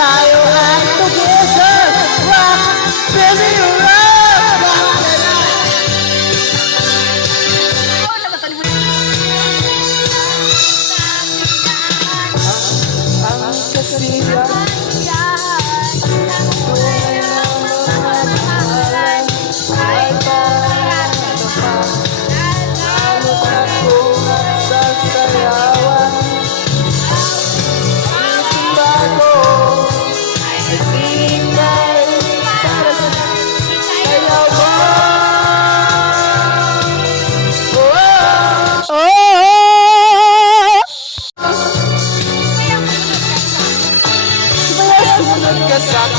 tayo ang together. Rock, baby, rock, rock. Ang kasiyahan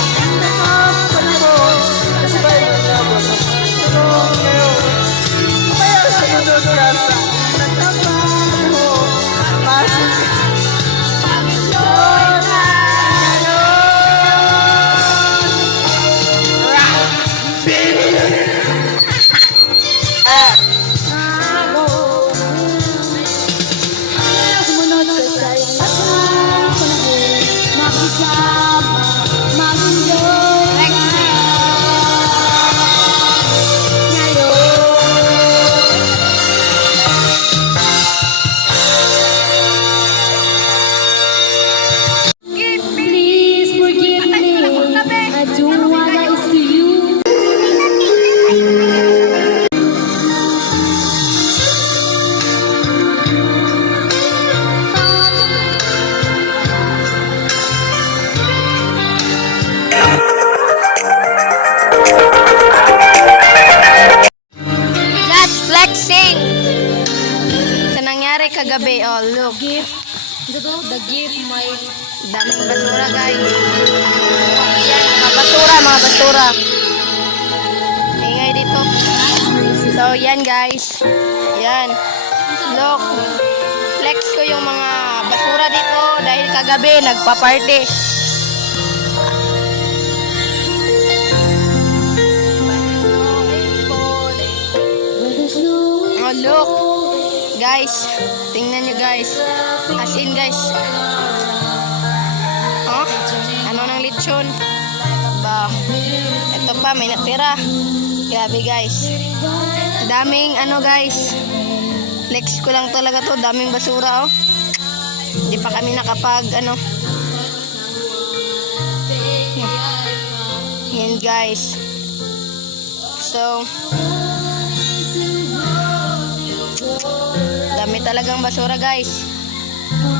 kagabi, oh look. The gift, my daming basura guys. Yan, mga basura. Ingay dito. So yan guys. Yan. Look. Flex ko yung mga basura dito dahil kagabi nagpa-party. Oh look. Guys, tingnan nyo guys. As in guys. Oh, ano ng lechon? Ba, ito pa, may natira. Grabe guys. Daming ano guys. Flex ko lang talaga to. Daming basura oh. Hindi pa kami nakapag ano. Yan guys. So, dami talagang basura guys.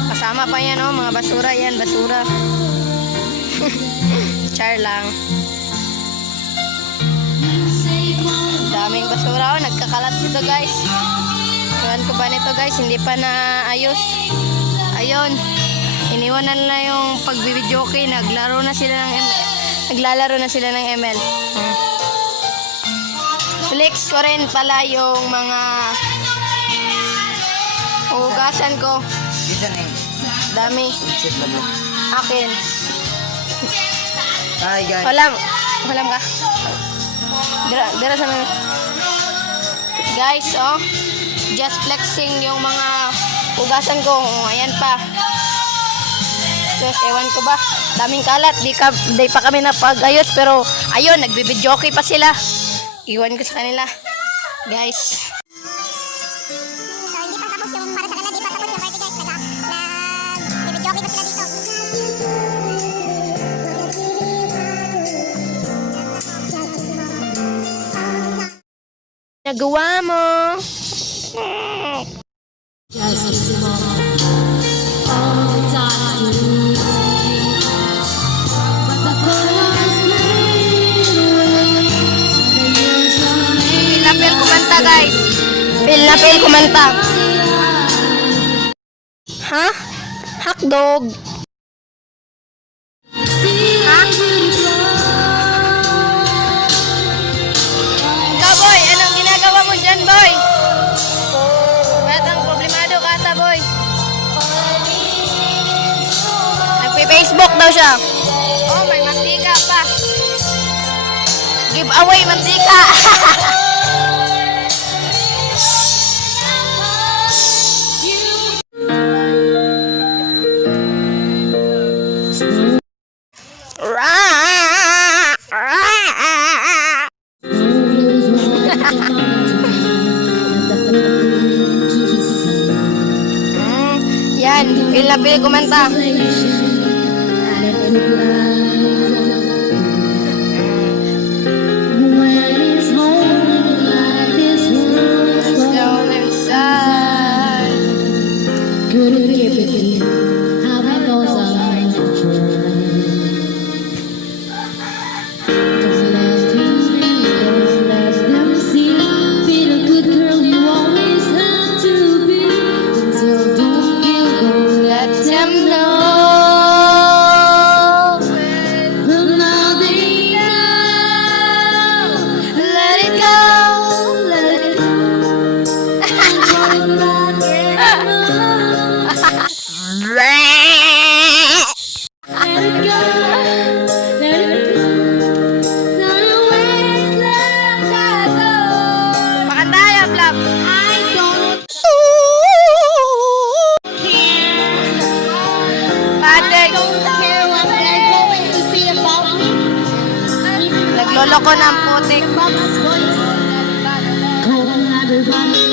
Kasama pa yan oh, mga basura yan, basura. Char lang. Daming basura oh, nagkakalat dito guys. Iwan ko pa nito guys, hindi pa naayos. Ayun. Iniwanan na yung pagbibidyoke, naglalaro na sila ng ML. Flex ko rin pala yung mga hugasan ko. Dami. Akin. Hi guys. Walang ka. Dira sa mga. Guys, oh. Just flexing yung mga hugasan ko. Oh, ayan pa. Tapos, ewan ko ba. Daming kalat. Di pa kami napag-ayos. Pero, ayun, nagbibidyoke pa sila. Iwan ko sa kanila. Guys. Nagawa mo. Pil kumanta guys. Pil kumanta. Ha? Hotdog. Ha? Ikaw boy, anong ginagawa mo dyan boy? Ba't ang problemado ka ata boy? Nagpi-Facebook daw siya. Oh, may mantika pa. Giveaway mantika. Bili kumanta. Down inside. Couldn't keep it in. How it goes on. Don't let them see. Be the good girl you always have to be. Until don't feel don't Let them know. now they know. Let it go. Let it go. Let it go. Let it go. Not always let that go. Makanta tayo, Flap. I don't Patrick. care what they're going to say about me. Nagloloko ng putik. Mama's voice. Calling everybody.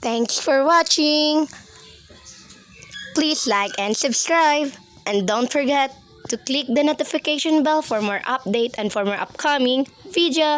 Thanks for watching. Please like and subscribe. And don't forget to click the notification bell for more update and for more upcoming video.